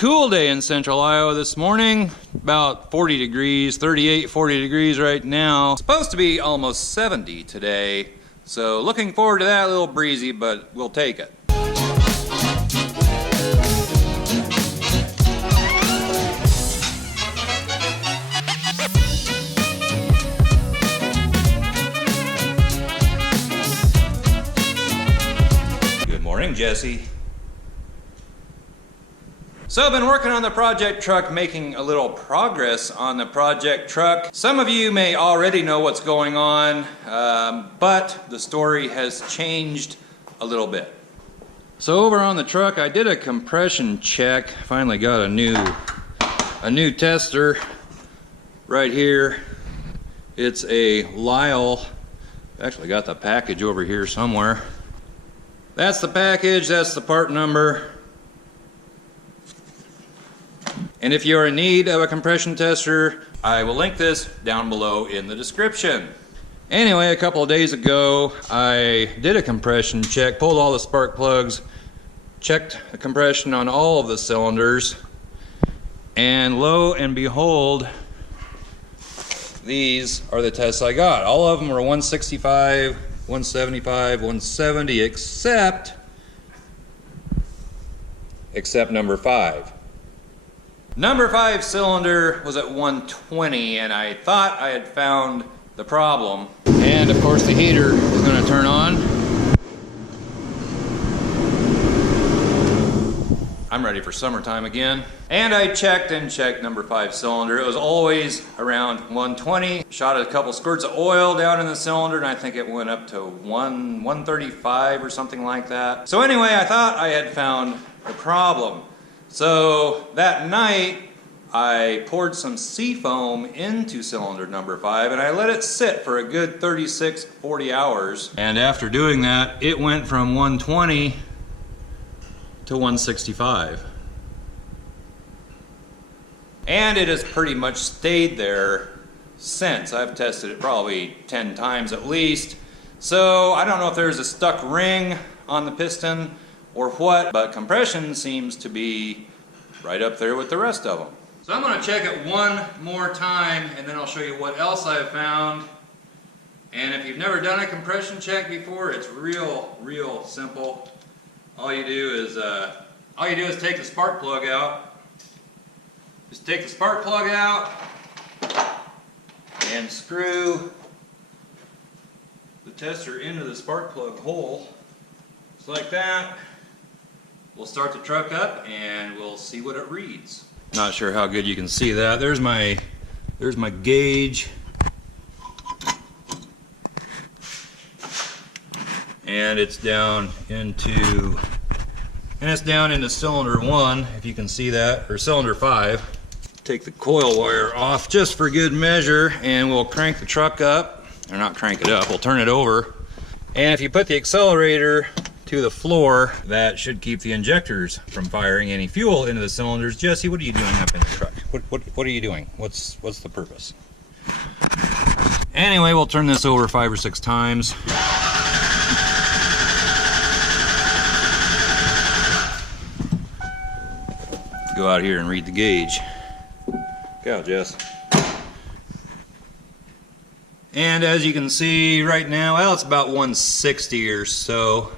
cool day in central Iowa this morning. About 40 degrees, 38, 40 degrees right now. It's supposed to be almost 70 today. So looking forward to that. A little breezy, but we'll take it. Good morning, Jesse. So I've been working on the project truck, making a little progress on the project truck. Some of you may already know what's going on, but the story has changed a little bit. So over on the truck, I did a compression check. Finally got a new tester right here. It's a Lyle. Actually got the package over here somewhere. That's the package, that's the part number. And if you're in need of a compression tester, I will link this down below in the description. Anyway, a couple of days ago, I did a compression check, pulled all the spark plugs, checked the compression on all of the cylinders, and lo and behold, these are the tests I got. All of them were 165, 175, 170, except number 5. Number 5 cylinder was at 120, and I thought I had found the problem. And of course the heater is going to turn on. I'm ready for summertime again. And I checked number 5 cylinder. It was always around 120. Shot a couple squirts of oil down in the cylinder, and I think it went up to 135 or something like that. So anyway, I thought I had found the problem. So that night, I poured some seafoam into cylinder number 5 and I let it sit for a good 36, 40 hours. And after doing that, it went from 120 to 165. And it has pretty much stayed there since. I've tested it probably 10 times at least. So I don't know if there's a stuck ring on the piston or what, but compression seems to be right up there with the rest of them. So I'm going to check it one more time and then I'll show you what else I've found. And if you've never done a compression check before, it's real simple. All you do is take the spark plug out. Just take the spark plug out and screw the tester into the spark plug hole. Just like that. We'll start the truck up and we'll see what it reads. Not sure how good you can see that. There's my gauge. And it's down into cylinder 1, if you can see that, or cylinder 5. Take the coil wire off just for good measure and we'll crank the truck up, or not crank it up, we'll turn it over. And if you put the accelerator to the floor, that should keep the injectors from firing any fuel into the cylinders. Jesse, what are you doing up in the truck? What are you doing? What's the purpose? Anyway, we'll turn this over 5 or 6 times. Go out here and read the gauge. Go, Jess. And as you can see right now, well, it's about 160 or so.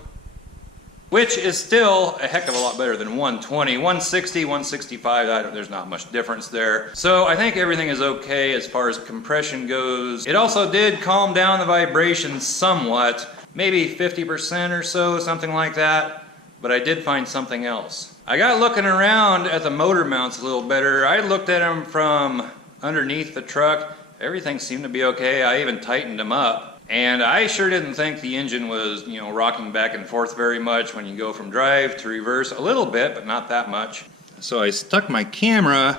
Which is still a heck of a lot better than 120. 160, 165, there's not much difference there. So I think everything is okay as far as compression goes. It also did calm down the vibrations somewhat, maybe 50% or so, something like that. But I did find something else. I got looking around at the motor mounts a little better. I looked at them from underneath the truck. Everything seemed to be okay. I even tightened them up. And I sure didn't think the engine was, rocking back and forth very much when you go from drive to reverse. A little bit, but not that much. So I stuck my camera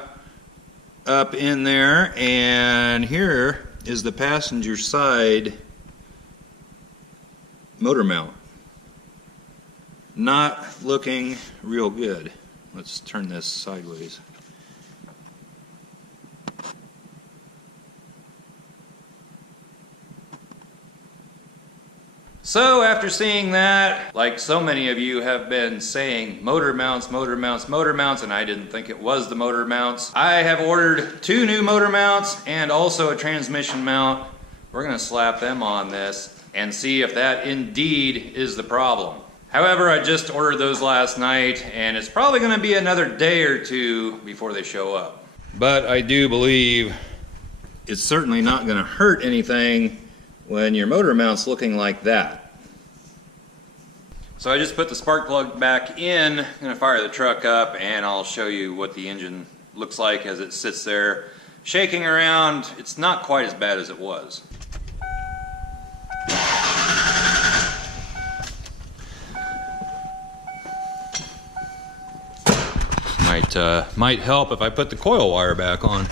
up in there, and here is the passenger side motor mount. Not looking real good. Let's turn this sideways. So after seeing that, like so many of you have been saying, motor mounts, motor mounts, motor mounts, and I didn't think it was the motor mounts. I have ordered 2 new motor mounts and also a transmission mount. We're gonna slap them on this and see if that indeed is the problem. However, I just ordered those last night and it's probably gonna be another day or 2 before they show up. But I do believe it's certainly not gonna hurt anything when your motor mount's looking like that. So I just put the spark plug back in, I'm gonna fire the truck up and I'll show you what the engine looks like as it sits there shaking around. It's not quite as bad as it was. Might help if I put the coil wire back on.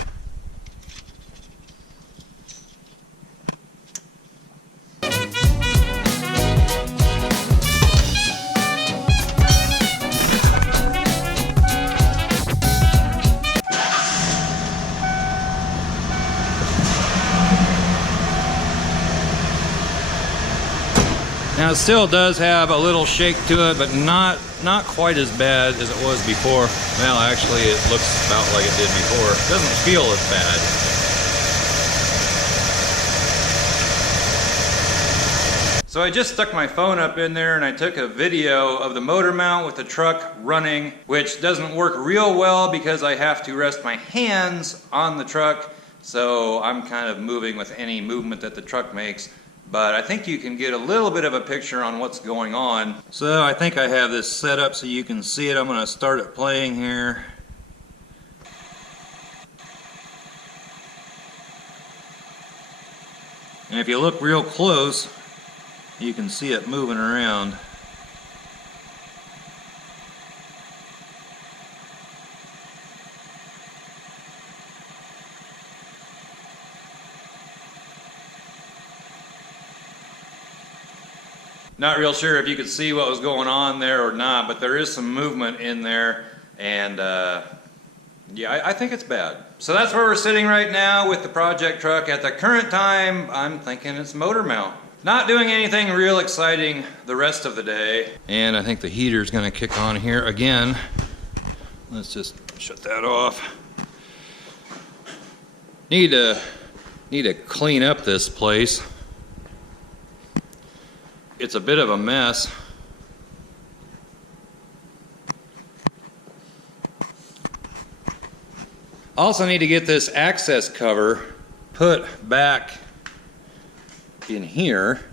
Now it still does have a little shake to it, but not quite as bad as it was before. Well, actually it looks about like it did before. It doesn't feel as bad. So I just stuck my phone up in there and I took a video of the motor mount with the truck running, which doesn't work real well because I have to rest my hands on the truck, so I'm kind of moving with any movement that the truck makes. But I think you can get a little bit of a picture on what's going on. So I think I have this set up so you can see it. I'm going to start it playing here. And if you look real close, you can see it moving around. Not real sure if you could see what was going on there or not, but there is some movement in there, and yeah, I think it's bad. So that's where we're sitting right now with the project truck. At the current time, I'm thinking it's motor mount. Not doing anything real exciting the rest of the day. And I think the heater's gonna kick on here again. Let's just shut that off. Need to clean up this place. It's a bit of a mess. Also need to get this access cover put back in here.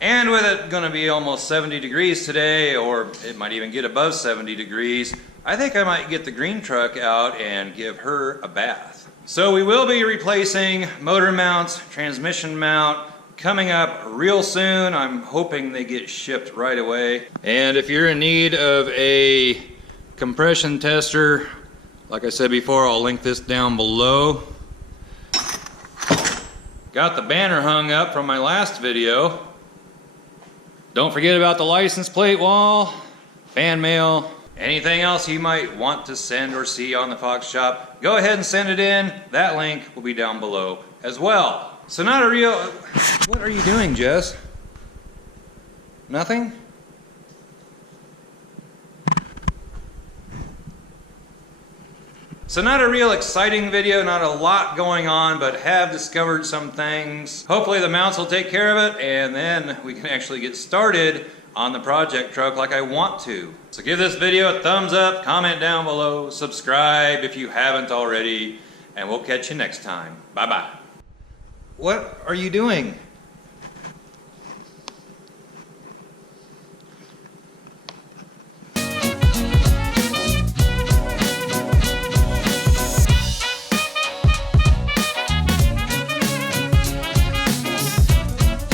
And with it gonna be almost 70 degrees today, or it might even get above 70 degrees, I think I might get the green truck out and give her a bath. So we will be replacing motor mounts, transmission mount, coming up real soon. I'm hoping they get shipped right away. And if you're in need of a compression tester, like I said before, I'll link this down below. Got the banner hung up from my last video. Don't forget about the license plate wall, fan mail, anything else you might want to send or see on the Fox Shop. Go ahead and send it in. That link will be down below as well. So not a real... What are you doing, Jess? Nothing? So not a real exciting video, not a lot going on, but have discovered some things. Hopefully the mounts will take care of it, and then we can actually get started on the project truck like I want to. So give this video a thumbs up, comment down below, subscribe if you haven't already, and we'll catch you next time. Bye-bye. What are you doing?